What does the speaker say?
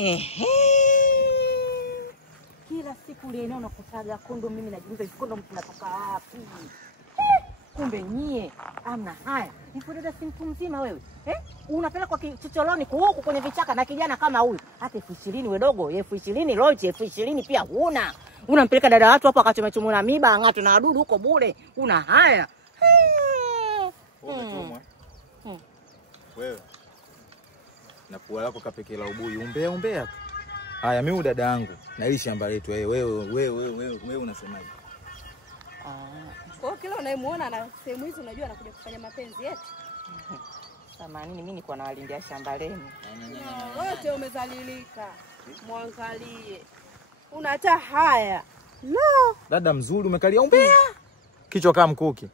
Ehe. Kila siku ile neno nakutaga kondo, mimi najiuliza kondo mnatoka wapi? Kumbe nyie amna haya. Nipo dada, si mtu mzima wewe. Unapeleka kwa kichocholoni huko kwenye vichaka na kijana kama huyu. Hata 20,000 wewe dogo, 20,000 loje, 20,000 pia huna. Unampeleka dada watu hapo akachomechomona miba ng'ato na wadudu huko bure. Una haya. Wewe. Na pua lako kapeke la ubuyu umbea tu. Haya mimi dada yangu na hili shamba letu wewe unasemaje? Kwa kila unayemuona na sehemu hizi unajua anakuja kufanya mapenzi yetu. Samahani, mimi niko na walindia shamba lenu. Wote umezalilika. Muangalie. Unaacha haya. No. Dada mzuri umekalia umbea. Kichwa kama mkuki.